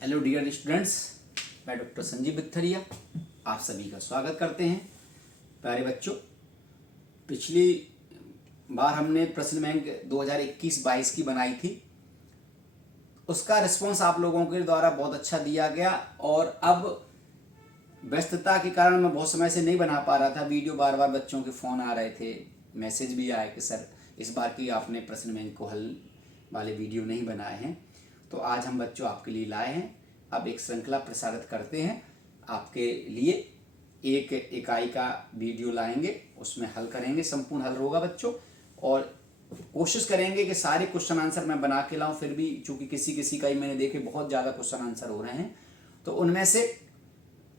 Hello dear students, मैं doctor Sanjeev बिथरिया आप सभी का स्वागत करते हैं। प्यारे बच्चों, पिछली बार हमने प्रश्न बैंक 2021-22 की बनाई थी। उसका रिस्पांस आप लोगों के द्वारा बहुत अच्छा दिया गया और अब व्यस्तता के कारण मैं बहुत समय से नहीं बना पा रहा था वीडियो। बार बार बच्चों के फ़ोन आ रहे थे, मैसेज भी आए कि सर इस बार की आपने प्रश्न बैंक को हल वाले वीडियो नहीं बनाए हैं। तो आज हम बच्चों आपके लिए लाए हैं। अब एक श्रृंखला प्रसारित करते हैं आपके लिए। एक इकाई का वीडियो लाएंगे, उसमें हल करेंगे, संपूर्ण हल होगा बच्चों, और कोशिश करेंगे कि सारे क्वेश्चन आंसर मैं बना के लाऊं। फिर भी चूंकि किसी का ही मैंने देखे बहुत ज़्यादा क्वेश्चन आंसर हो रहे हैं, तो उनमें से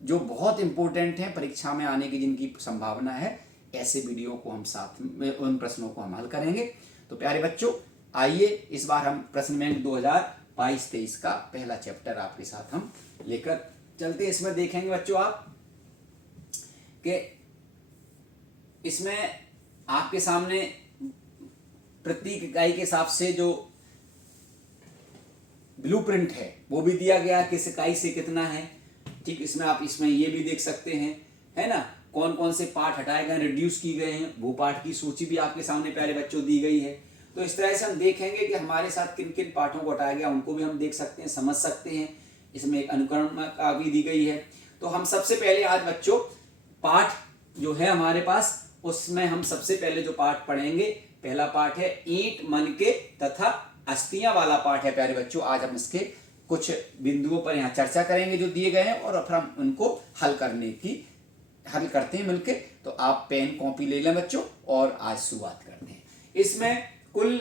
जो बहुत इंपॉर्टेंट हैं, परीक्षा में आने की जिनकी संभावना है, ऐसे वीडियो को हम साथ में उन प्रश्नों को हम हल करेंगे। तो प्यारे बच्चों, आइए इस बार हम प्रश्न बैंक 2022-23 का पहला चैप्टर आपके साथ हम लेकर चलते हैं। इसमें देखेंगे बच्चों आप कि इसमें आपके सामने प्रत्येक इकाई के हिसाब से जो ब्लूप्रिंट है वो भी दिया गया, किस इकाई से कितना है। ठीक, इसमें आप इसमें ये भी देख सकते हैं, है ना, कौन कौन से पार्ट हटाए गए, रिड्यूस की गए हैं, वो पार्ट की सूची भी आपके सामने प्यारे बच्चों दी गई है। तो इस तरह से हम देखेंगे कि हमारे साथ किन किन पाठों को हटाया गया, उनको भी हम देख सकते हैं, समझ सकते हैं। इसमें एक अनुकरण का भी दी गई है। तो हम सबसे पहले आज बच्चों पाठ जो है हमारे पास, उसमें हम सबसे पहले जो पाठ पढ़ेंगे, पहला पाठ है ईंट, मनके तथा अस्थियां वाला पाठ है प्यारे बच्चों। आज हम इसके कुछ बिंदुओं पर यहाँ चर्चा करेंगे जो दिए गए हैं, और फिर हम उनको हल करते हैं मिलके। तो आप पेन कॉपी ले लें बच्चों, और आज शुरुआत करते हैं। इसमें कुल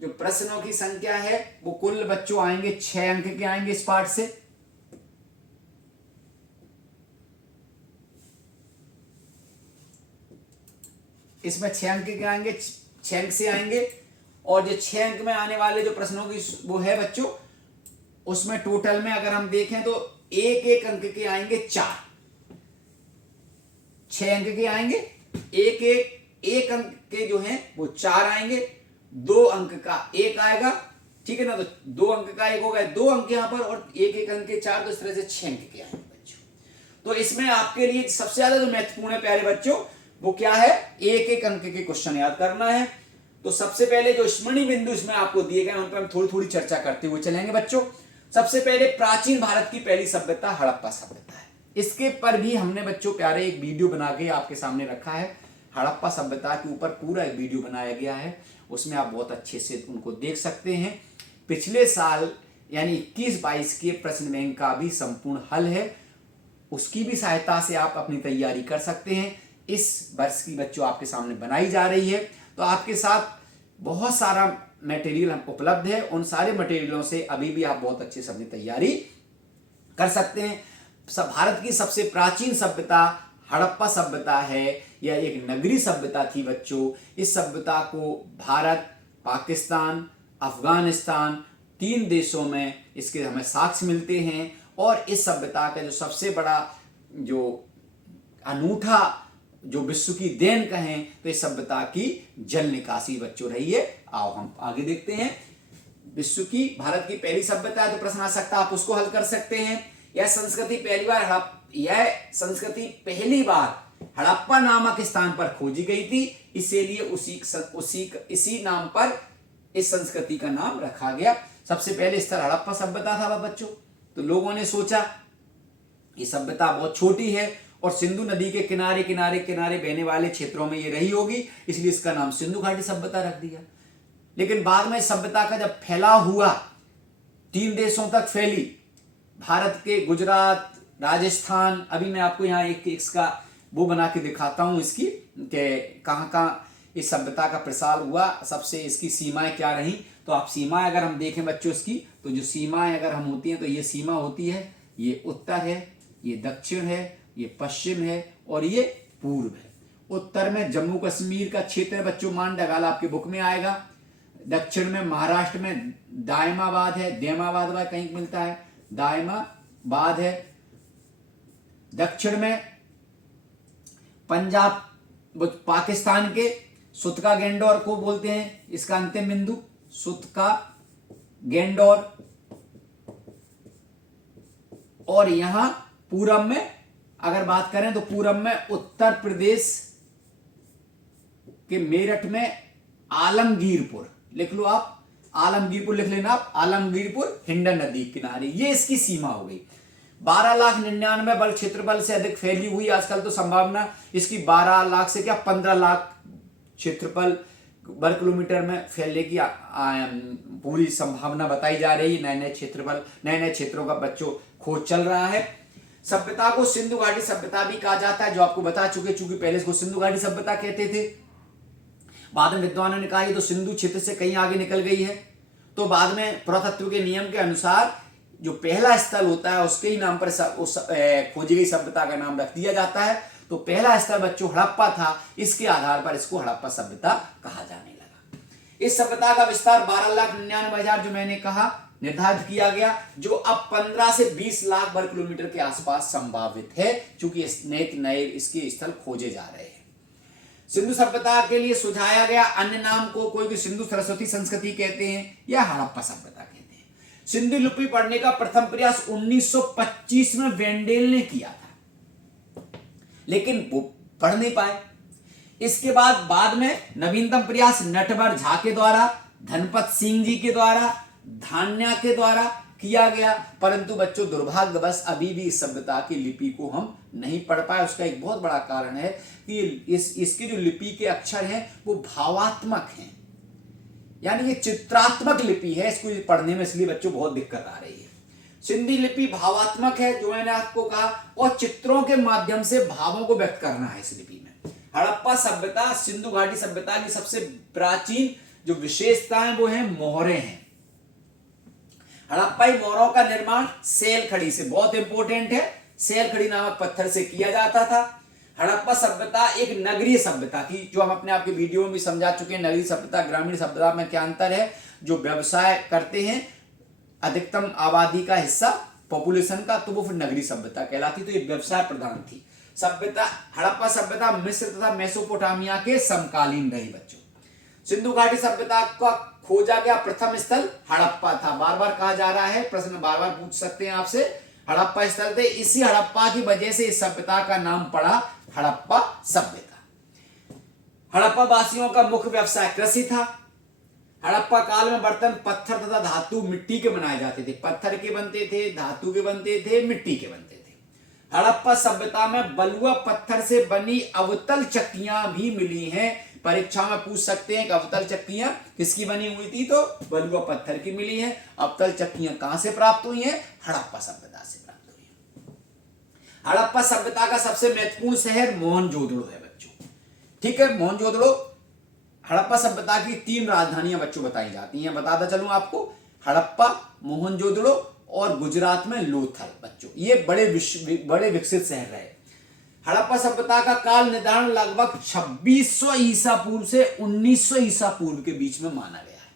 जो प्रश्नों की संख्या है वो कुल बच्चों आएंगे 6 अंक के आएंगे इस पाठ से। इसमें 6 अंक के आएंगे, 6 अंक से आएंगे। और जो 6 अंक में आने वाले जो प्रश्नों की वो है बच्चों, उसमें टोटल में अगर हम देखें तो एक एक अंक के आएंगे 4। 6 अंक के आएंगे, एक अंक के जो हैं वो 4 आएंगे, 2 अंक का 1 आएगा। ठीक है ना, तो 2 अंक का 1 होगा, 2 अंक यहां पर, और एक अंक के 4, तो इस तरह से 6 अंक के आएंगे बच्चों। तो इसमें आपके लिए सबसे ज्यादा जो महत्वपूर्ण है प्यारे बच्चों, वो क्या है, एक अंक के क्वेश्चन याद करना है। तो सबसे पहले जो स्मरणीय बिंदु इसमें आपको दिए गए, उन पर हम थोड़ी थोड़ी चर्चा करते हुए चलेंगे बच्चों। सबसे पहले प्राचीन भारत की पहली सभ्यता हड़प्पा सभ्यता है। इसके पर भी हमने बच्चों प्यारे एक वीडियो बना के आपके सामने रखा है। हड़प्पा सभ्यता के ऊपर पूरा एक वीडियो बनाया गया है, उसमें आप बहुत अच्छे से उनको देख सकते हैं। पिछले साल यानी 21-22 के प्रश्न बैंक का भी संपूर्ण हल है, उसकी भी सहायता से आप अपनी तैयारी कर सकते हैं। इस वर्ष की बच्चों आपके सामने बनाई जा रही है, तो आपके साथ बहुत सारा मटेरियल उपलब्ध है। उन सारे मटेरियलों से अभी भी आप बहुत अच्छे से अपनी तैयारी कर सकते हैं। भारत की सबसे प्राचीन सभ्यता हड़प्पा सभ्यता है। यह एक नगरीय सभ्यता थी बच्चों। इस सभ्यता को भारत, पाकिस्तान, अफगानिस्तान 3 देशों में इसके हमें साक्ष्य मिलते हैं। और इस सभ्यता का जो सबसे बड़ा जो अनूठा जो विश्व की देन कहें, तो इस सभ्यता की जल निकासी बच्चों रही है। आओ हम आगे देखते हैं। विश्व की भारत की पहली सभ्यता है, तो प्रश्न आ सकता है, आप उसको हल कर सकते हैं। यह संस्कृति पहली बार हड़प्पा नामक स्थान पर खोजी गई थी, इसीलिए इसी नाम पर इस संस्कृति का नाम रखा गया। सबसे पहले स्थल हड़प्पा सभ्यता था बच्चों। तो लोगों ने सोचा ये सभ्यता बहुत छोटी है और सिंधु नदी के किनारे किनारे किनारे बहने वाले क्षेत्रों में ये रही होगी, इसलिए इसका नाम सिंधु घाटी सभ्यता रख दिया। लेकिन बाद में सभ्यता का जब फैलाव हुआ, 3 देशों तक फैली, भारत के गुजरात, राजस्थान, अभी मैं आपको यहाँ एक इसका वो बना के दिखाता हूं इसकी कि कहाँ इस सभ्यता का प्रसार हुआ, सबसे इसकी सीमाएं क्या रही। तो आप सीमाएं अगर हम देखें बच्चों इसकी, तो जो सीमाएं अगर हम होती हैं, तो ये सीमा होती है, ये उत्तर है, ये दक्षिण है, ये पश्चिम है, और ये पूर्व है। उत्तर में जम्मू कश्मीर का क्षेत्र है बच्चों, मान डगाल आपके बुक में आएगा। दक्षिण में महाराष्ट्र में दायमाबाद है, देमाबाद कहीं मिलता है, दायमाबाद है। दक्षिण में पंजाब, पाकिस्तान के सुतका गेंडोर को बोलते हैं, इसका अंतिम बिंदु सुतका गेंडोर। और यहां पूरब में अगर बात करें तो पूरब में उत्तर प्रदेश के मेरठ में आलमगीरपुर, लिख लो आप, आलमगीरपुर लिख लेना आप, आलमगीरपुर हिंडन नदी किनारे, ये इसकी सीमा हो गई। 12,99,000 वर्ग क्षेत्रफल से अधिक फैली हुई, आजकल तो संभावना इसकी 12 लाख से क्या 15 लाख क्षेत्रफल वर्ग किलोमीटर में फैलने की पूरी संभावना बताई जा रही है। नए नए क्षेत्रफल, नए नए क्षेत्रों का बच्चों खोज चल रहा है। सभ्यता को सिंधु घाटी सभ्यता भी कहा जाता है, जो आपको बता चुके, चूंकि पहले इसको सिंधु घाटी सभ्यता कहते थे, बाद में विद्वानों ने कहा ये तो सिंधु क्षेत्र से कहीं आगे निकल गई है। तो बाद में पुरातत्व के नियम के अनुसार जो पहला स्थल होता है उसके ही नाम पर खोजी गई सभ्यता का नाम रख दिया जाता है। तो पहला स्थल बच्चों हड़प्पा था, इसके आधार पर इसको हड़प्पा सभ्यता कहा जाने लगा। इस सभ्यता का विस्तार 12,99,000 जो मैंने कहा निर्धारित किया गया, जो अब 15 से 20 लाख वर्ग किलोमीटर के आसपास संभावित है, क्योंकि नए इसके स्थल खोजे जा रहे हैं। सिंधु सभ्यता के लिए सुझाया गया अन्य नाम को कोई भी सिंधु सरस्वती संस्कृति कहते हैं या हड़प्पा सभ्यता कहते हैं। सिंधु लिपि पढ़ने का प्रथम प्रयास 1925 में वेंडेल ने किया था, लेकिन वो पढ़ नहीं पाए। इसके बाद में नवीनतम प्रयास नटवर झा के द्वारा, धनपत सिंह जी के द्वारा, धान्या के द्वारा किया गया, परंतु बच्चों दुर्भाग्यवश अभी भी इस सभ्यता की लिपि को हम नहीं पढ़ पाए। उसका एक बहुत बड़ा कारण है कि इसकी जो लिपि के अक्षर हैं वो भावात्मक हैं, यानी ये चित्रात्मक लिपि है, इसको पढ़ने में इसलिए बच्चों बहुत दिक्कत आ रही है। सिंधी लिपि भावात्मक है, जो मैंने आपको कहा, और चित्रों के माध्यम से भावों को व्यक्त करना है इस लिपि में। हड़प्पा सभ्यता सिंधु घाटी सभ्यता की सबसे प्राचीन जो विशेषताएं वो है मोहरे हैं। हड़प्पाई मोहरों का निर्माण सेल खड़ी से, बहुत इंपॉर्टेंट है, सेल खड़ी नामक पत्थर से किया जाता था। हड़प्पा सभ्यता एक नगरीय सभ्यता थी, जो हम अपने आपके वीडियो में भी समझा चुके हैं। नगरीय सभ्यता ग्रामीण सभ्यता में क्या अंतर है? जो व्यवसाय करते हैं अधिकतम आबादी का हिस्सा पॉपुलेशन का, तो वो फिर नगरीय सभ्यता कहलाती। तो ये व्यवसाय प्रधान थी सभ्यता। हड़प्पा सभ्यता मिस्र तथा मेसोपोटामिया के समकालीन रही बच्चों। सिंधु घाटी सभ्यता का खोजा गया प्रथम स्थल हड़प्पा था। बार बार कहा जा रहा है, प्रश्न बार बार पूछ सकते हैं आपसे, हड़प्पा स्थल थे। इसी हड़प्पा की वजह से इस सभ्यता का नाम पड़ा हड़प्पा सभ्यता। हड़प्पा वासियों का मुख्य व्यवसाय कृषि था। हड़प्पा काल में बर्तन पत्थर तथा धातु मिट्टी के बनाए जाते थे। पत्थर के बनते थे, धातु के बनते थे, मिट्टी के बनते थे। हड़प्पा सभ्यता में बलुआ पत्थर से बनी अवतल चक्कियां भी मिली हैं। परीक्षा में पूछ सकते हैं कि अवतल चक्कियां किसकी बनी हुई थी, तो बलुआ पत्थर की मिली है। अवतल चक्कियां कहां से प्राप्त हुई हैं? हड़प्पा सभ्यता से प्राप्त हुई हैं। हड़प्पा सभ्यता का सबसे महत्वपूर्ण शहर मोहनजोदड़ो है बच्चों, ठीक है। मोहनजोदड़ो, हड़प्पा सभ्यता की 3 राजधानियां बच्चों बताई जाती हैं, बताता चलूं आपको। हड़प्पा, मोहनजोदड़ो और गुजरात में लोथल बच्चों, ये बड़े विकसित शहर रहे। हड़प्पा सभ्यता का काल निर्धारण लगभग 2600 ईसा पूर्व से 1900 ईसा पूर्व के बीच में माना गया है।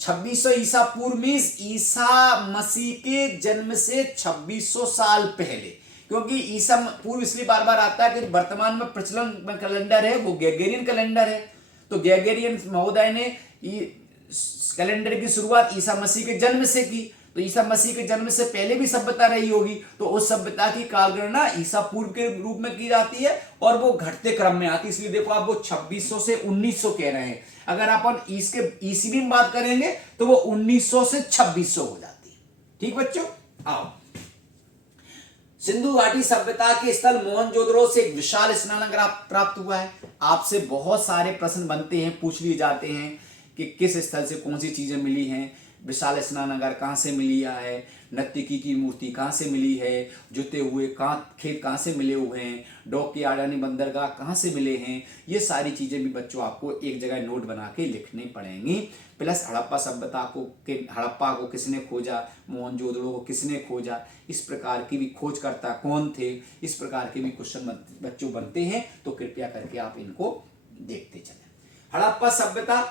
2600 ईसा पूर्व में ईसा मसीह के जन्म से 2600 साल पहले, क्योंकि ईसा पूर्व इसलिए बार बार आता है कि वर्तमान में प्रचलन में कैलेंडर है वो ग्रेगोरियन कैलेंडर है। तो ग्रेगोरियन महोदय ने कैलेंडर की शुरुआत ईसा मसीह के जन्म से की, तो ईसा मसीह के जन्म से पहले भी सभ्यता रही होगी, तो उस सभ्यता की कालगणना ईसा पूर्व के रूप में की जाती है और वो घटते क्रम में आती है। इसलिए देखो आप वो 2600 से 1900 कह रहे हैं, अगर अपन ईस्वी में बात करेंगे तो वो 1900 से 2600 हो जाती है। ठीक बच्चों, आओ। सिंधु घाटी सभ्यता के स्थल मोहनजोदड़ो से एक विशाल स्नानागार प्राप्त हुआ है। आपसे बहुत सारे प्रश्न बनते हैं, पूछ लिए जाते हैं कि किस स्थल से कौन सी चीजें मिली हैं। विशाल स्नानागार कहाँ से मिली है, नर्तकी की मूर्ति कहाँ से मिली है, जुते हुए खेत कहाँ से मिले हुए हैं, डॉक की आड़ानी बंदरगाह कहाँ से मिले हैं, ये सारी चीज़ें भी बच्चों आपको एक जगह नोट बना के लिखनी पड़ेंगी। प्लस हड़प्पा सभ्यता हड़प्पा को किसने खोजा, मोहनजोदड़ो को किसने खोजा, इस प्रकार की भी खोजकर्ता कौन थे, इस प्रकार के भी क्वेश्चन बच्चों बनते हैं। तो कृपया करके आप इनको देखते चलें। हड़प्पा सभ्यता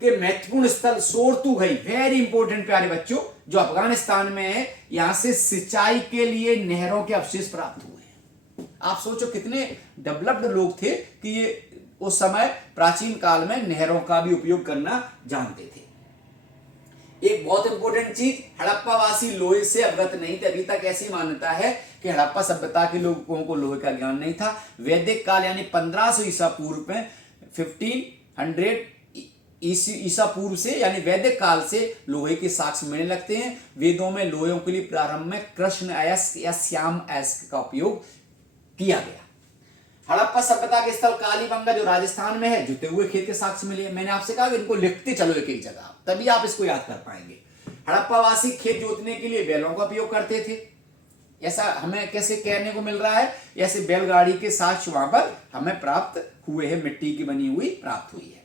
के महत्वपूर्ण स्थल सोरतुघई, वेरी इंपॉर्टेंट प्यारे बच्चों, जो अफगानिस्तान में है। यहां से सिंचाई के लिए नहरों के अवशेष प्राप्त हुए हैं। आप सोचो कितने डेवलप्ड लोग थे कि ये उस समय प्राचीन काल में नहरों का भी उपयोग करना जानते थे। एक बहुत इंपॉर्टेंट चीज, हड़प्पा वासी लोहे से अवगत नहीं थे। अभी तक ऐसी मान्यता है कि हड़प्पा सभ्यता के लोगों को लोहे का ज्ञान नहीं था। वैदिक काल यानी 1500 ईसा पूर्व में 1500 ईसा पूर्व से यानी वैदिक काल से लोहे के साक्ष्य मिलने लगते हैं। वेदों में लोहे के लिए प्रारंभ में कृष्ण अयस्क या श्याम अयस्क का उपयोग किया गया। हड़प्पा सभ्यता के स्थल कालीबंगा जो राजस्थान में है, जुते हुए खेत के साक्ष्य मिले। मैंने आपसे कहा कि इनको लिखते चलो एक एक जगह, तभी आप इसको याद कर पाएंगे। हड़प्पा वासी खेत जोतने के लिए बैलों का उपयोग करते थे। ऐसा हमें कैसे कहने को मिल रहा है, ऐसे बैलगाड़ी के साक्ष्य वहां पर हमें प्राप्त हुए हैं, मिट्टी की बनी हुई प्राप्त हुई है।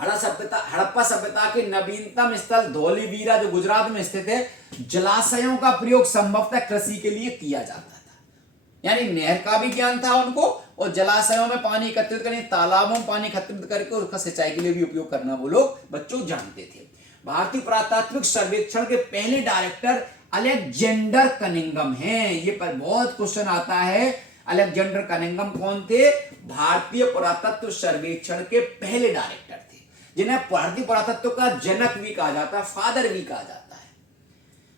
हड़प्पा सभ्यता के नवीनतम स्थल धौलीवीरा जो गुजरात में स्थित है, जलाशयों का प्रयोग संभवतः कृषि के लिए किया जाता था। यानी नहर का भी ज्ञान था उनको और जलाशयों में पानी एकत्रित करने, तालाबों में पानी एकत्रित करके उसका सिंचाई के लिए भी उपयोग करना वो लोग बच्चों जानते थे। भारतीय पुरातात्विक सर्वेक्षण के पहले डायरेक्टर अलेक्जेंडर कनिंघम हैं। ये पर बहुत क्वेश्चन आता है। अलेक्जेंडर कनिंघम कौन थे? भारतीय पुरातत्व सर्वेक्षण के पहले डायरेक्टर थे, जिन्हें भारतीय पुरातत्व का जनक भी कहा जाता है, फादर भी कहा जाता है।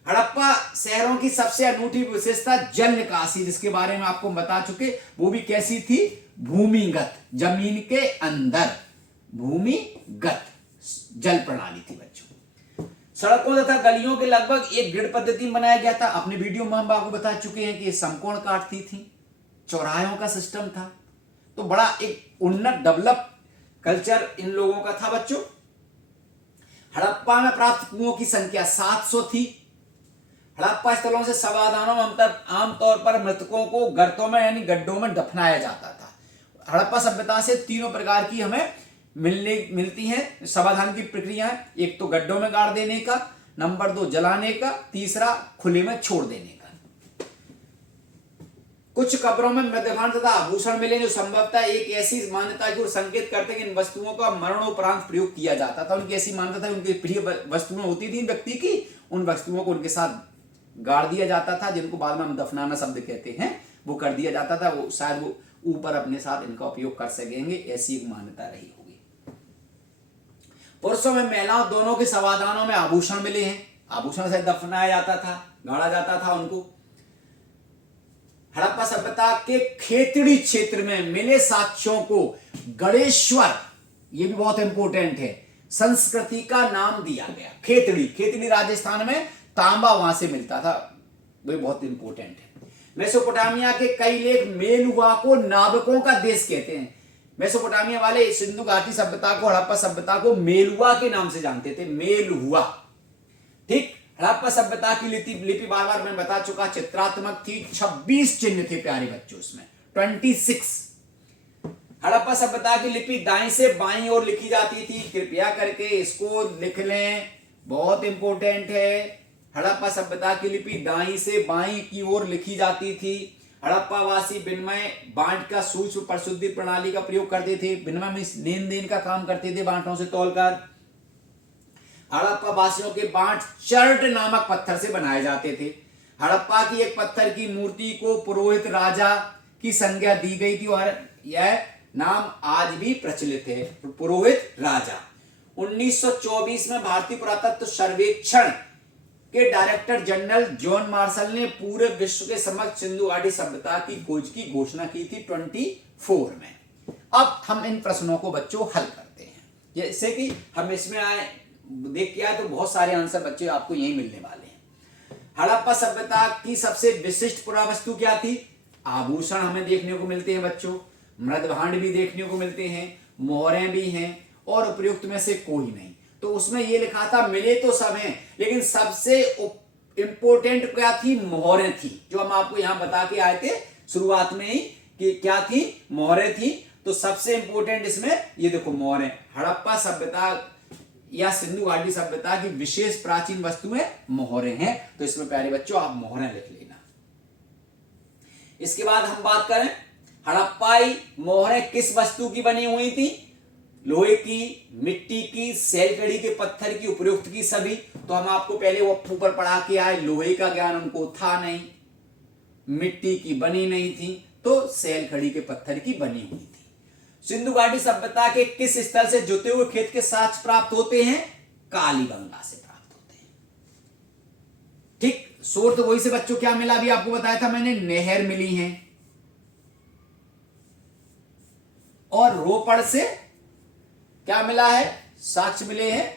हड़प्पा शहरों की सबसे अनूठी विशेषता जल निकासी, जिसके बारे में आपको बता चुके, वो भी कैसी थी? भूमिगत, जमीन के अंदर भूमिगत जल प्रणाली थी बच्चों। सड़कों तथा गलियों के लगभग एक ग्रिड पद्धति बनाया गया था। अपने वीडियो में हम आपको बता चुके हैं कि ये समकोण काटती थी, चौराहों का सिस्टम था। तो बड़ा एक उन्नत डेवलप कल्चर इन लोगों का था बच्चों। हड़प्पा में प्राप्त कुओं की संख्या 700 थी। हड़प्पा स्थलों से शवाधानों में आमतौर पर मृतकों को गर्तों में यानी गड्ढों में दफनाया जाता था। हड़प्पा सभ्यता से तीनों प्रकार की हमें मिलती हैं शवाधान की प्रक्रिया। एक तो गड्ढों में गाड़ देने का, नंबर 2 जलाने का, तीसरा खुले में छोड़ देने का। कुछ कब्रों में मृतभांड तथा आभूषण मिले जो संभवतः एक ऐसी मान्यता की ओर संकेत करते हैं कि इन वस्तुओं का मरणोपरांत प्रयोग किया जाता था। उनकी ऐसी मान्यता था, उनकी प्रिय वस्तुएं होती थी व्यक्ति की, उन वस्तुओं को उनके साथ गाड़ दिया जाता था, जिनको बाद में हम दफनाना शब्द कहते हैं, वो कर दिया जाता था। वो शायद वो ऊपर अपने साथ इनका उपयोग कर सकेंगे, ऐसी एक मान्यता रही होगी। पुरुषों में महिलाओं दोनों के शवाधानों में आभूषण मिले हैं। आभूषण से दफनाया जाता था, गाड़ा जाता था उनको। हड़प्पा सभ्यता के खेतड़ी क्षेत्र में मिले साक्ष्यों को गणेश्वर, ये भी बहुत इंपॉर्टेंट है, संस्कृति का नाम दिया गया। खेतड़ी राजस्थान में तांबा वहां से मिलता था, वो बहुत इंपॉर्टेंट है। मेसोपोटामिया के कई लेख मेलुआ को नाविकों का देश कहते हैं। मेसोपोटामिया वाले सिंधु घाटी सभ्यता को, हड़प्पा सभ्यता को मेलुआ के नाम से जानते थे, मेलुआ। ठीक, हड़प्पा सभ्यता की लिपि बार बार मैं बता चुका, चित्रात्मक थी। 26 चिन्ह थे प्यारे बच्चों उसमें, 26। हड़प्पा सभ्यता की लिपि दाएं से बाईं ओर लिखी जाती थी। कृपया करके इसको लिख लें, बहुत इंपॉर्टेंट है। हड़प्पा सभ्यता की लिपि दाईं से बाईं की ओर लिखी जाती थी। हड़प्पा वासी विनिमय बांट का सूक्ष्म परिशुद्धि प्रणाली का प्रयोग करते थे। विनिमय में लेन देन का काम करते थे बांटों से तोलकर। हड़प्पा वासियों के बांट चर्ट नामक पत्थर से बनाए जाते थे। हड़प्पा की एक पत्थर की मूर्ति को पुरोहित राजा की संज्ञा दी गई थी और यह नाम आज भी प्रचलित है, पुरोहित राजा। 1924 में भारतीय पुरातत्व सर्वेक्षण के डायरेक्टर जनरल जॉन मार्शल ने पूरे विश्व के समक्ष सिंधु घाटी सभ्यता की खोज की घोषणा की थी 24 में। अब हम इन प्रश्नों को बच्चों हल करते हैं। जैसे कि हम इसमें आए देख के आए तो बहुत सारे आंसर बच्चे आपको यही मिलने वाले हैं। हड़प्पा सभ्यता की सबसे विशिष्ट पुरावस्तु क्या थी? आभूषण हमें देखने को मिलते हैं बच्चों, मृदभांड भी देखने को मिलते हैं, मोहरें भी हैं और उपयुक्त में से कोई नहीं। तो उसमें ये लिखा था मिले तो सब हैं, लेकिन सबसे इंपॉर्टेंट क्या थी? मोहरें थी, जो हम आपको यहां बता के आए थे शुरुआत में ही कि क्या थी, मोहरें थी। तो सबसे इंपॉर्टेंट इसमें ये देखो मोहरें। हड़प्पा सभ्यता या सिंधु घाटी सभ्यता की विशेष प्राचीन वस्तुएं मोहरें हैं। तो इसमें प्यारे बच्चों आप मोहरें लिख लेना। इसके बाद हम बात करें हड़प्पाई मोहरें किस वस्तु की बनी हुई थी? लोहे की, मिट्टी की, सैलकड़ी के पत्थर की, उपयुक्त की सभी। तो हम आपको पहले वो ऊपर पढ़ा के आए, लोहे का ज्ञान उनको था नहीं, मिट्टी की बनी नहीं थी, तो सैलकड़ी के पत्थर की बनी हुई थी। सिंधु घाटी सभ्यता के किस स्थल से जुते हुए खेत के साक्ष्य प्राप्त होते हैं? कालीबंगा से प्राप्त होते हैं। ठीक, सोर्तगोई से बच्चों क्या मिला, अभी आपको बताया था मैंने, नहर मिली है। और रोपड़ से क्या मिला है, साक्ष्य मिले हैं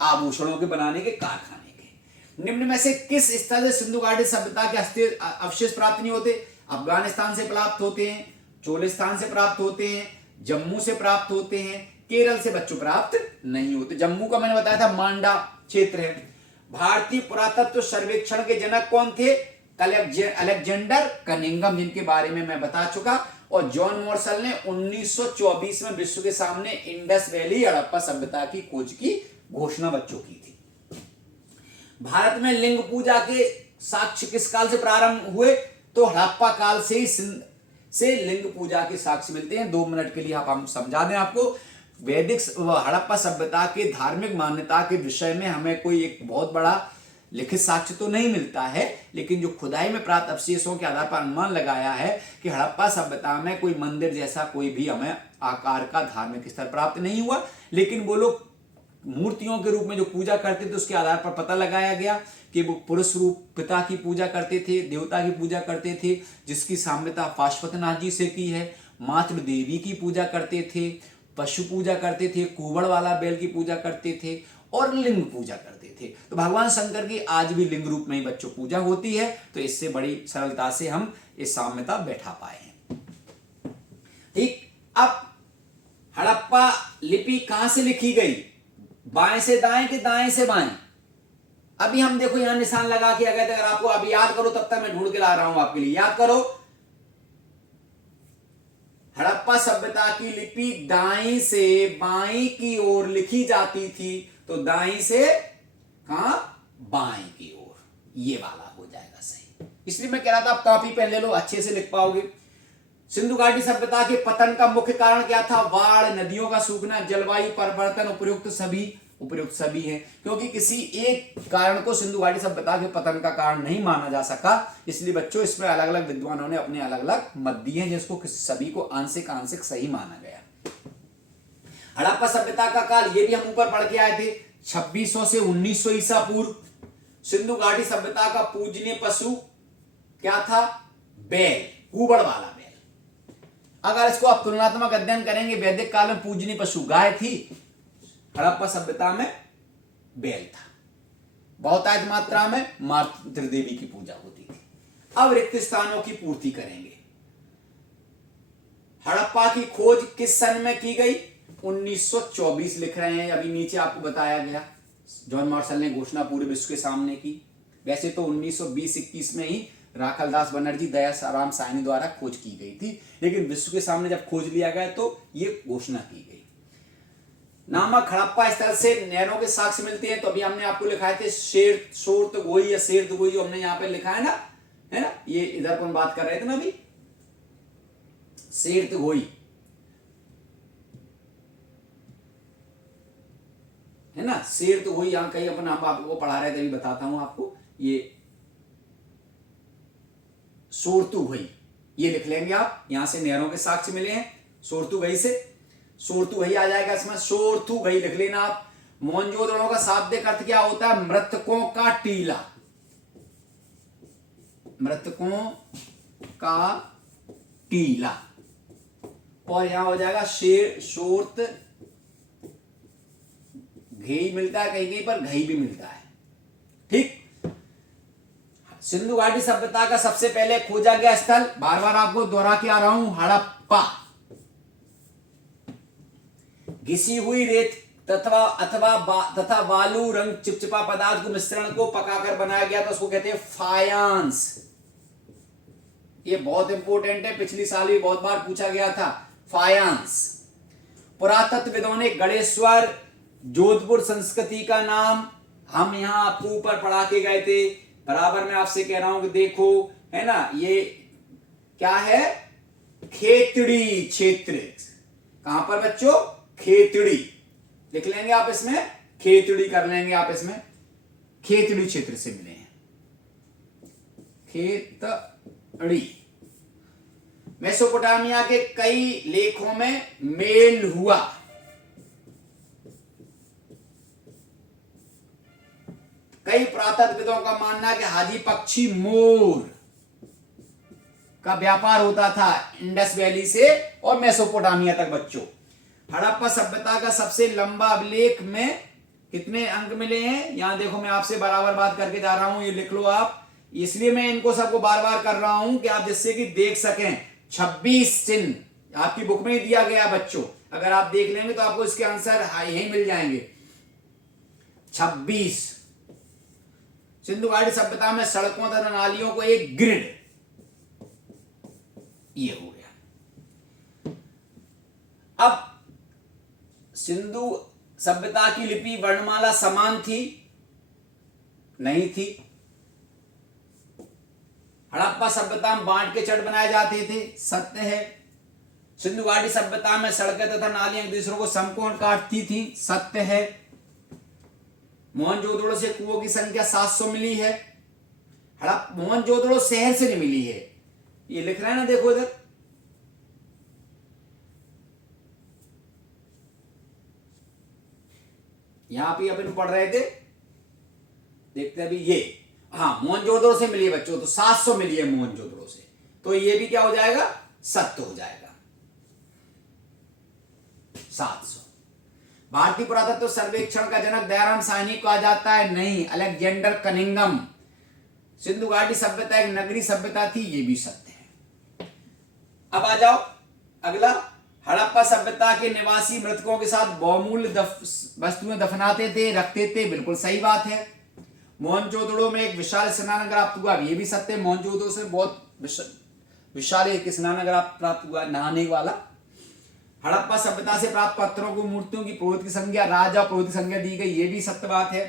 आभूषणों के बनाने के कारखाने के। निम्न में से किस स्थल से सिंधु घाटी सभ्यता के अवशेष प्राप्त नहीं होते? अफगानिस्तान से प्राप्त होते हैं, चोलिस्तान से प्राप्त होते हैं, जम्मू से प्राप्त होते हैं, केरल से बच्चों प्राप्त नहीं होते। जम्मू का मैंने बताया था मांडा क्षेत्र है। भारतीय पुरातत्व सर्वेक्षण के जनक कौन थे? अलेक्जेंडर कनिंघम, जिनके बारे में मैं बता चुका। और जॉन मॉर्सल ने 1924 में विश्व के सामने इंडस वैली हड़प्पा सभ्यता की खोज की घोषणा बच्चों की थी। भारत में लिंग पूजा के साक्ष्य किस काल से प्रारंभ हुए? तो हड़प्पा काल से ही से लिंग पूजा के साक्ष्य मिलते हैं। 2 मिनट के लिए आप हम समझा दें आपको। वैदिक हड़प्पा सभ्यता के धार्मिक मान्यता के विषय में हमें कोई एक बहुत बड़ा लिखित साक्ष्य तो नहीं मिलता है, लेकिन जो खुदाई में प्राप्त अवशेषों के आधार पर अनुमान लगाया है कि हड़प्पा सभ्यता में कोई मंदिर जैसा कोई भी हमें आकार का धार्मिक स्थल प्राप्त नहीं हुआ, लेकिन वो लोग मूर्तियों के रूप में जो पूजा करते थे उसके आधार पर पता लगाया गया कि वो पुरुष रूप पिता की पूजा करते थे, देवता की पूजा करते थे, जिसकी साम्यता पाशुपतनाथ जी से की है। मातृ देवी की पूजा करते थे, पशु पूजा करते थे, कुबड़ वाला बैल की पूजा करते थे और लिंग पूजा करते थे। तो भगवान शंकर की आज भी लिंग रूप में ही बच्चों पूजा होती है। तो इससे बड़ी सरलता से हम इस साम्यता बैठा पाए हैं। ठीक, अब हड़प्पा लिपि कहां से लिखी गई? बाएं से दाएं कि दाएं से बाएं? अभी हम देखो यहां निशान लगा के आ गए थे। अगर आपको अभी याद करो तब तक मैं ढूंढ के ला रहा हूं आपके लिए, याद करो। हड़प्पा सभ्यता की लिपि दाएं से बाएं की ओर लिखी जाती थी, तो दाएं से कहां? बाएं की ओर, ये वाला हो जाएगा सही। इसलिए मैं कह रहा था आप कॉपी पेन ले लो, अच्छे से लिख पाओगे। सिंधु घाटी सभ्यता के पतन का मुख्य कारण क्या था? बाढ़, नदियों का सूखना, जलवायु परिवर्तन, उपयुक्त सभी है। क्योंकि किसी एक कारण को सिंधु घाटी सभ्यता के पतन का कारण नहीं माना जा सका, इसलिए बच्चों इसमें अलग अलग विद्वानों ने अपने अलग अलग मत दिए हैं, जिसको सभी को आंशिक सही माना गया। हड़प्पा सभ्यता का काल, ये भी हम ऊपर पढ़ के आए थे, 2600 से 1900 ईसा पूर्व। सिंधु घाटी सभ्यता का पूजनीय पशु क्या था? बैल, कुबड़ वाला बैल। अगर इसको आप तुलनात्मक अध्ययन करेंगे, वैदिक काल में पूजनीय पशु गाय थी, हड़प्पा सभ्यता में बैल था। बहुतायत मात्रा में मातृ देवी की पूजा होती थी। अब रिक्त स्थानों की पूर्ति करेंगे। हड़प्पा की खोज किस सन में की गई? 1924 लिख रहे हैं, अभी नीचे आपको बताया गया। जॉन मार्शल ने घोषणा पूरे विश्व के सामने की। वैसे तो 1920-21 में ही राखलदास बनर्जी, दयाराम साहनी द्वारा खोज की गई थी, लेकिन विश्व के सामने जब खोज लिया गया तो ये घोषणा की गई। नामक हड़प्पा स्थल से नहरों के साक्ष्य मिलते हैं। तो अभी हमने आपको लिखाए थे सोर्तगोई या शेरतगोई, जो हमने यहाँ पे लिखा है ना, ये इधर कौन बात कर रहे थे ना अभी, शेरतगोई है ना, शेरतगोई यहाँ कहीं अपन हम आपको पढ़ा रहे थे, अभी बताता हूं आपको। ये सोर्तुगई, ये लिख लेंगे आप, यहां से नहरों के साक्ष्य मिले हैं। सोर्तुगई से सोर्तुगई आ जाएगा इसमें, सोर्तुगई लिख लेना आप। मोहनजोदड़ो का शाब्दिक अर्थ क्या होता है? मृतकों का टीला, मृतकों का टीला। और यहां हो जाएगा सोर्त घई मिलता है, कहीं कहीं पर घई भी मिलता है। ठीक, सिंधु घाटी सभ्यता का सबसे पहले खोजा गया स्थल, बार बार आपको दोहरा के आ रहा हूं, हड़प्पा। घिसी हुई रेत तथा बालू रंग चिपचिपा पदार्थ को मिश्रण को पकाकर बनाया गया था, उसको कहते हैं फायांस। ये बहुत इंपॉर्टेंट है, पिछली साल भी बहुत बार पूछा गया था, फायांस। पुरातत्वविदों ने गणेश्वर जोधपुर संस्कृति का नाम हम यहां आपको ऊपर पढ़ा के गए थे। बराबर मैं आपसे कह रहा हूं कि देखो, है ना, ये क्या है? खेतड़ी क्षेत्र। कहां पर बच्चों? खेतड़ी लिख लेंगे आप इसमें, खेतड़ी कर लेंगे आप इसमें, खेतड़ी क्षेत्र से मिले हैं, खेतड़ी। मेसोपोटामिया के कई लेखों में मेल हुआ। कई पुरातत्वविदों का मानना है कि हाजी पक्षी मोर का व्यापार होता था इंडस वैली से और मेसोपोटामिया तक बच्चों। हड़प्पा सभ्यता का सबसे लंबा अभिलेख में कितने अंक मिले हैं? यहां देखो, मैं आपसे बराबर बात करके जा रहा हूं, ये लिख लो आप। इसलिए मैं इनको सबको बार बार कर रहा हूं कि आप जिससे कि देख सकें। 26 चिन्ह आपकी बुक में ही दिया गया बच्चों, अगर आप देख लेंगे तो आपको इसके आंसर यही मिल जाएंगे। 26 सिंधु घाटी सभ्यता में सड़कों तथा नालियों को एक ग्रिड, ये हो गया। अब सिंधु सभ्यता की लिपि वर्णमाला समान थी? नहीं थी। हड़प्पा सभ्यता में बांट के चट बनाए जाते थे? सत्य है। सिंधु घाटी सभ्यता में सड़कें तथा नालियां एक दूसरे को समकोण काटती थी? सत्य है। मोहनजोदड़ो से कुओं की संख्या 700 मिली है। मोहनजोदड़ो शहर से नहीं मिली है, ये लिख रहा है ना, देखो इधर। यहां पे अपन पढ़ रहे थे, देखते अभी ये, हाँ मोहनजोदड़ो से मिली है बच्चों, तो 700 मिली है मोहनजोदड़ो से, तो ये भी क्या हो जाएगा? सत्य हो जाएगा, 700। भारतीय पुरातत्व सर्वेक्षण का जनक दयाराम साहनी कहा जाता है? नहीं, अलेक्जेंडर कनिंघम। सिंधु घाटी सभ्यता एक नगरीय सभ्यता थी? ये भी सत्य है। अब आ जाओ अगला। हड़प्पा सभ्यता के निवासी मृतकों के साथ बहुमूल्य वस्तुएं दफनाते थे, रखते थे? बिल्कुल सही बात है। मोहनजोदड़ो में एक विशाल स्नानागार प्राप्त हुआ? ये भी सत्य है। मोहनजोदड़ो से बहुत विशाल एक स्नानागार प्राप्त हुआ, नहाने वाला। हड़प्पा सभ्यता से प्राप्त पत्थरों को, मूर्तियों की पुरोहित की संख्या, राजा पुरोहित की संख्या दी गई? ये भी सत्य बात है।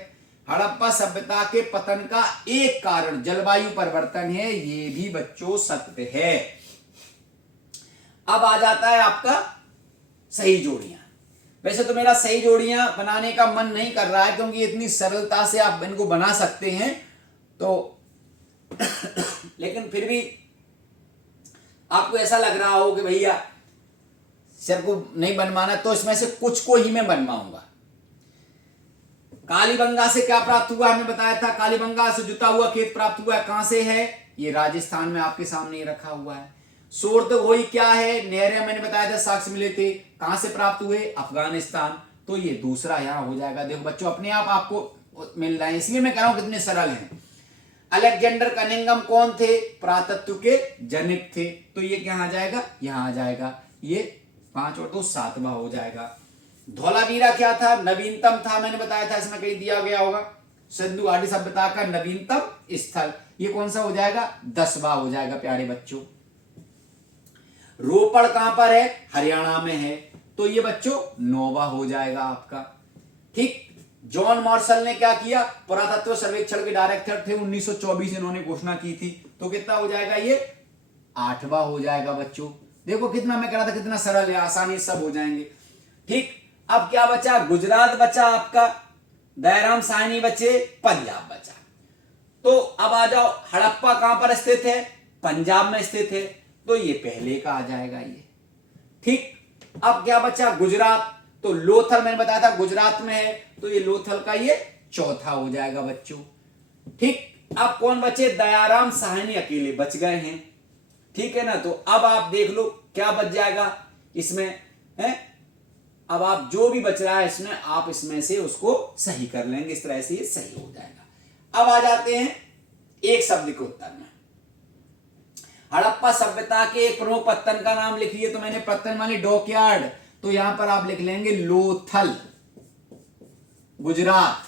हड़प्पा सभ्यता के पतन का एक कारण जलवायु परिवर्तन है? ये भी बच्चों सत्य है। अब आ जाता है आपका सही जोड़ियां। वैसे तो मेरा सही जोड़ियां बनाने का मन नहीं कर रहा है, क्योंकि इतनी सरलता से आप इनको बना सकते हैं, तो लेकिन फिर भी आपको ऐसा लग रहा हो कि भैया सर को नहीं बनवाना, तो इसमें से कुछ को ही मैं बनवाऊंगा। कालीबंगा से क्या प्राप्त हुआ? हमने बताया था, कालीबंगा से जुता हुआ खेत प्राप्त हुआ है। कहां से है? ये राजस्थान में आपके सामने रखा हुआ है। सोरतगोई क्या है? नहरें मैंने बताया था, साक्ष्य मिले थे। कहां से प्राप्त हुए? अफगानिस्तान। तो ये दूसरा यहां हो जाएगा। देखो बच्चों, अपने आप आपको मिल रहा है, इसलिए मैं कह रहा हूं कितने सरल हैं। अलेक्जेंडर कनिंघम कौन थे? पुरातत्व के जनक थे, तो ये क्या आ जाएगा? यहां आ जाएगा। ये 5 और 2 7वां हो जाएगा। धौलावीरा क्या था? नवीनतम था, मैंने बताया था, इसमें कहीं दिया गया होगा। सिंधु घाटी सभ्यता का नवीनतम स्थल, ये कौन सा हो जाएगा? 10वां हो जाएगा प्यारे बच्चों। रोपड़ कहां पर है? हरियाणा में है, तो ये बच्चों 9वां हो जाएगा आपका। ठीक। जॉन मार्शल ने क्या किया? पुरातत्व सर्वेक्षण के डायरेक्टर थे, 1924 इन्होंने घोषणा की थी, तो कितना हो जाएगा? ये 8वां हो जाएगा बच्चों। देखो कितना मैं कह रहा था, कितना सरल है, आसानी सब हो जाएंगे। ठीक। अब क्या बचा? गुजरात बचा आपका, दयाराम साहनी बचे, पंजाब बचा। तो अब आ जाओ, हड़प्पा कहां पर स्थित है? पंजाब में स्थित है, तो ये पहले का आ जाएगा ये। ठीक। अब क्या बचा? गुजरात, तो लोथल मैंने बताया था गुजरात में है, तो ये लोथल का ये 4था हो जाएगा बच्चों। ठीक। अब कौन बचे? दयाराम साहनी अकेले बच गए हैं। ठीक है ना, तो अब आप देख लो क्या बच जाएगा इसमें है। अब आप जो भी बच रहा है इसमें, आप इसमें से उसको सही कर लेंगे, इस तरह से ये सही हो जाएगा। अब आ जाते हैं एक शब्द के उत्तर में। हड़प्पा सभ्यता के एक प्रमुख पत्तन का नाम लिखिए, तो मैंने पत्तन मानी डॉकयार्ड, तो यहां पर आप लिख लेंगे लोथल। गुजरात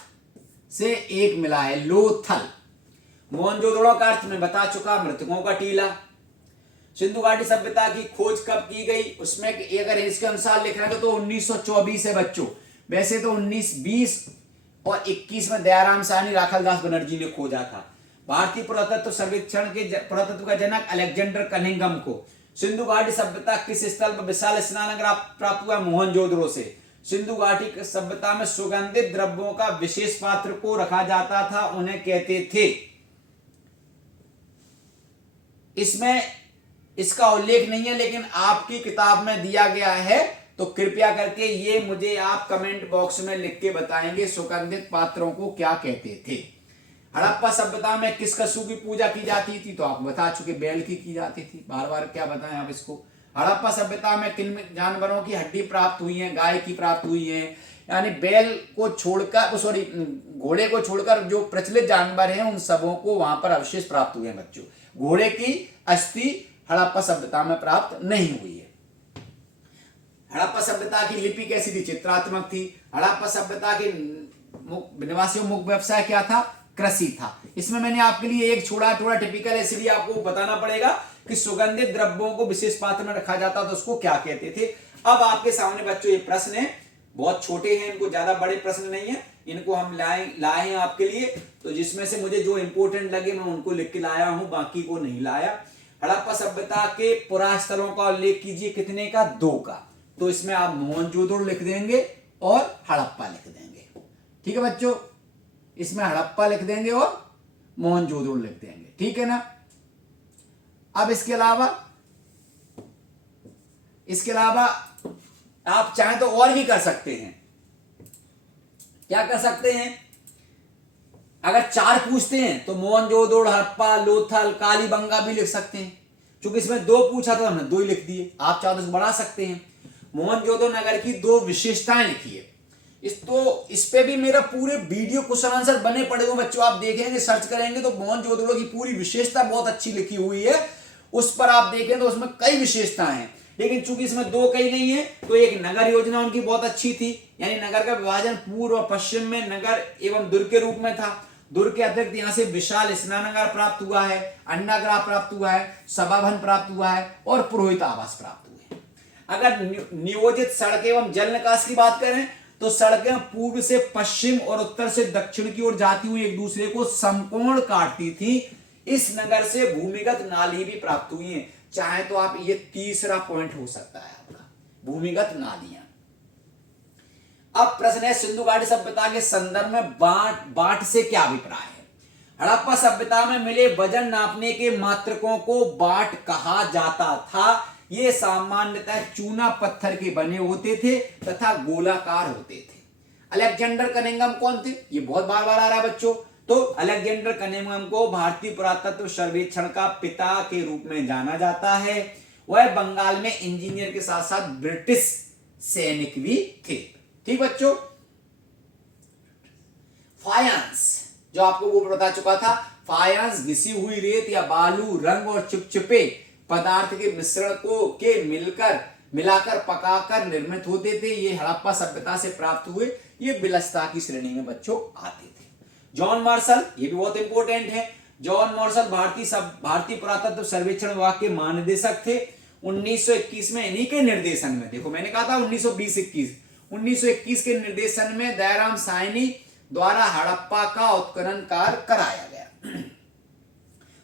से एक मिला है, लोथल। मोहनजोदड़ो का अर्थ मैं बता चुका, मृतकों का टीला। सिंधु घाटी सभ्यता की खोज कब की गई? उसमें अगर इसके अनुसार लिख रहे हैं तो 1924 है बच्चों। वैसे तो 1920 और 21 में दयाराम साहनी राखालदास बनर्जी ने खोजा था। भारतीय पुरातत्व सर्वेक्षण के पुरातत्व का जनक अलेक्जेंडर कनिंघम को। सिंधु घाटी सभ्यता किस स्थल पर विशाल स्नानागार प्राप्त हुआ? मोहनजोदड़ो से। सिंधु घाटी सभ्यता में सुगंधित द्रव्यों का विशेष पात्र को रखा जाता था, उन्हें कहते थे। इसमें इसका उल्लेख नहीं है, लेकिन आपकी किताब में दिया गया है, तो कृपया करके ये मुझे आप कमेंट बॉक्स में लिख के बताएंगे सुगंधित पात्रों को क्या कहते थे। हड़प्पा सभ्यता में किस पशु की पूजा की जाती थी? तो आप बता चुके, बैल की जाती थी। बार बार क्या बताएं आप इसको। हड़प्पा सभ्यता में किन जानवरों की हड्डी प्राप्त हुई है? गाय की प्राप्त हुई है। यानी बैल को छोड़कर, सॉरी, घोड़े को छोड़कर जो प्रचलित जानवर हैं उन सबों को वहां पर अवशेष प्राप्त हुए हैं बच्चों। घोड़े की अस्थि हड़प्पा सभ्यता में प्राप्त नहीं हुई है। हड़प्पा सभ्यता की लिपि कैसी थी? चित्रात्मक थी। हड़प्पा सभ्यता के निवासियों मुख्य व्यवसाय क्या था? कृषि था। इसमें मैंने आपके लिए एक छोड़ा थोड़ा टिपिकल, इसलिए आपको बताना पड़ेगा कि सुगंधित द्रव्यों को विशेष पात्र में रखा जाता तो उसको क्या कहते थे। अब आपके सामने बच्चों ये प्रश्न है, बहुत छोटे हैं, इनको ज्यादा बड़े प्रश्न नहीं है, इनको हम लाए हैं आपके लिए। तो जिसमें से मुझे जो इंपोर्टेंट लगे मैं उनको लिख के लाया हूं, बाकी को नहीं लाया। हड़प्पा सभ्यता के पुरास्थलों का उल्लेख कीजिए, कितने का? 2 का। तो इसमें आप मोहनजोदड़ो लिख देंगे और हड़प्पा लिख देंगे। ठीक है बच्चों, इसमें हड़प्पा लिख देंगे और मोहनजोदड़ो लिख देंगे। ठीक है ना। अब इसके अलावा आप चाहें तो और भी कर सकते हैं। क्या कर सकते हैं? अगर 4 पूछते हैं तो मोहनजोदड़ो, हड़प्पा, लोथल, कालीबंगा भी लिख सकते हैं। क्योंकि इसमें 2 पूछा था, हमने 2 ही लिख दिए। आप चाहो तो बढ़ा सकते हैं। मोहनजोदड़ो नगर की 2 विशेषताएं लिखिए। इस पे भी मेरा पूरे वीडियो क्वेश्चन आंसर बने पड़े हुए बच्चों। आप देखेंगे, सर्च करेंगे तो मोहनजोदड़ो की पूरी विशेषता बहुत अच्छी लिखी हुई है। उस पर आप देखें तो उसमें कई विशेषताएं हैं, लेकिन चूंकि इसमें 2 कई नहीं है तो एक नगर योजना उनकी बहुत अच्छी थी। यानी नगर का विभाजन पूर्व और पश्चिम में नगर एवं दुर्ग के रूप में था। दुर्ग के अतिरिक्त यहाँ से विशाल स्नानागार प्राप्त हुआ है, अन्नागार प्राप्त हुआ है, सभाभवन प्राप्त हुआ है और पुरोहित आवास प्राप्त हुए हैं। अगर नियोजित सड़क एवं जल निकास की बात करें तो सड़कें पूर्व से पश्चिम और उत्तर से दक्षिण की ओर जाती हुई एक दूसरे को समकोण काटती थी। इस नगर से भूमिगत नाली भी प्राप्त हुई है। चाहे तो आप, ये तीसरा पॉइंट हो सकता है आपका, भूमिगत नालियां। अब प्रश्न है, सिंधु घाटी सभ्यता के संदर्भ में बाट से क्या अभिप्राय है? हड़प्पा सभ्यता में मिले वजन नापने के मात्रकों को बाट कहा जाता था। ये सामान्यतः चूना पत्थर के बने होते थे तथा गोलाकार होते थे। अलेक्जेंडर कनिंघम कौन थे? ये बहुत बार बार आ रहा है बच्चों। तो अलेक्जेंडर कनिंघम को भारतीय पुरातत्व सर्वेक्षण का पिता के रूप में जाना जाता है। वह बंगाल में इंजीनियर के साथ साथ ब्रिटिश सैनिक भी थे। ठीक बच्चों। फायांस, जो आपको वो बता चुका था, फायांस घिसी हुई रेत या बालू, रंग और चिपचिपे पदार्थ के मिश्रण को मिलाकर पकाकर निर्मित होते थे। ये हड़प्पा सभ्यता से प्राप्त हुए। ये विलसता की श्रेणी में बच्चों आते थे। जॉन मार्शल, ये भी बहुत इंपॉर्टेंट है। जॉन मार्शल भारतीय पुरातत्व सर्वेक्षण विभाग के महानिदेशक थे। 1921 में इन्हीं के निर्देशन में, देखो मैंने कहा था 1920-21 के निर्देशन में दयाराम साहनी द्वारा हड़प्पा का उत्खनन कार्य कराया गया।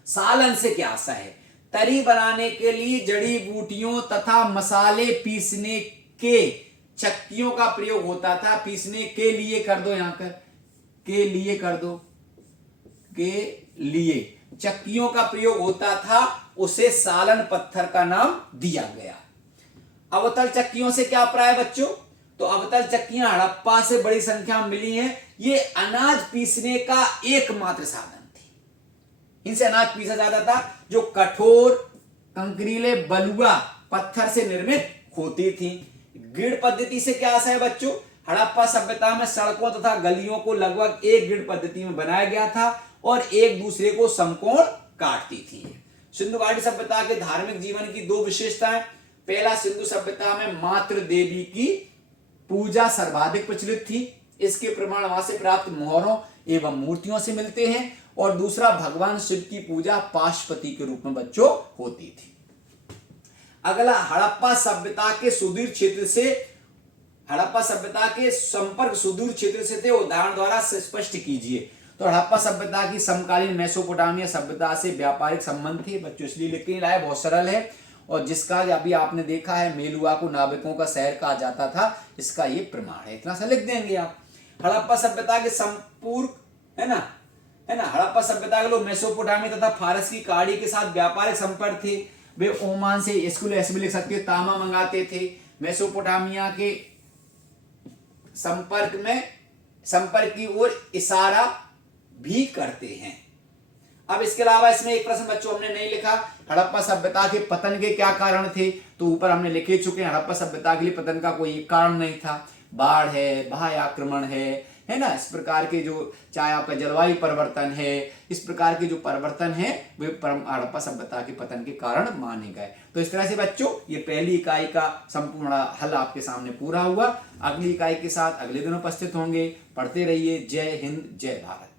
सालन से क्या आशा है? तरी बनाने के लिए जड़ी बूटियों तथा मसाले पीसने के चक्कियों का प्रयोग होता था। पीसने के लिए कर दो, यहां कर के लिए कर दो, के लिए चक्कियों का प्रयोग होता था। उसे सालन पत्थर का नाम दिया गया। अवतल चक्कियों से क्या प्राय बच्चों? तो अवतल चक्कियां हड़प्पा से बड़ी संख्या में मिली हैं। ये अनाज पीसने का एकमात्र साधन थी। इनसे अनाज पीसा जाता था जो कठोर कंकरीले बलुआ पत्थर से निर्मित होती थी। ग्रिड पद्धति से क्या आशा है बच्चों? हड़प्पा सभ्यता में सड़कों तथा गलियों को लगभग एक ग्रिड पद्धति में बनाया गया था और एक दूसरे को समकोण काटती थी। सिंधु घाटी सभ्यता के धार्मिक जीवन की 2 विशेषताएं। पहला, सिंधु सभ्यता में मातृ देवी की पूजा सर्वाधिक प्रचलित थी। इसके प्रमाण वहां से प्राप्त मोहरों एवं मूर्तियों से मिलते हैं। और दूसरा, भगवान शिव की पूजा पाशुपति के रूप में बच्चों होती थी। अगला, हड़प्पा सभ्यता के सुदूर क्षेत्र से, हड़प्पा सभ्यता के संपर्क सुदूर क्षेत्र से थे, उदाहरण द्वारा स्पष्ट कीजिए। तो हड़प्पा सभ्यता की समकालीन मेसोपोटामिया सभ्यता से व्यापारिक संबंध थे बच्चों, इसलिए लिख के लाए, बहुत सरल है। और जिसका अभी आपने देखा है, मेलुआ को नाविकों का शहर कहा जाता था, इसका ये प्रमाण है। इतना सा लिख देंगे आप। हड़प्पा सभ्यता के संपूर्ण है ना हड़प्पा सभ्यता के लोग मेसोपोटामिया तथा फारस की खाड़ी के साथ व्यापारिक संपर्क थे। वे ओमान से, इसको ऐसे भी लिख सकते हैं, तांबा मंगाते थे। मेसोपोटामिया के संपर्क की ओर इशारा भी करते हैं। अब इसके अलावा इसमें एक प्रश्न बच्चों हमने नहीं लिखा, हड़प्पा सभ्यता के पतन के क्या कारण थे, तो ऊपर हमने लिखे चुके हैं। हड़प्पा सभ्यता के लिए पतन का कोई कारण नहीं था, बाढ़ है, बाह्य आक्रमण है ना, इस प्रकार के जो चाहे आपका जलवायु परिवर्तन है, इस प्रकार के जो परिवर्तन है वे हड़प्पा सभ्यता के पतन के कारण माने गए। तो इस तरह से बच्चों ये पहली इकाई का संपूर्ण हल आपके सामने पूरा हुआ। अगली इकाई के साथ अगले दिन उपस्थित होंगे। पढ़ते रहिए। जय हिंद, जय भारत।